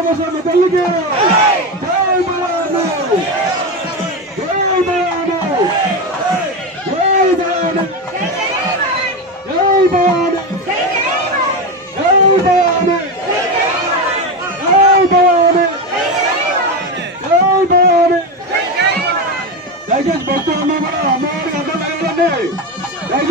రామస్వామి తల్లికి జై బలాను జై బలాను జై బలాను జై బలాను జై బలాను జై బలాను జై బలాను దయచేసి భక్తులు అమ్మ కూడా అమ్మవారికి అర్థం జరగాలండి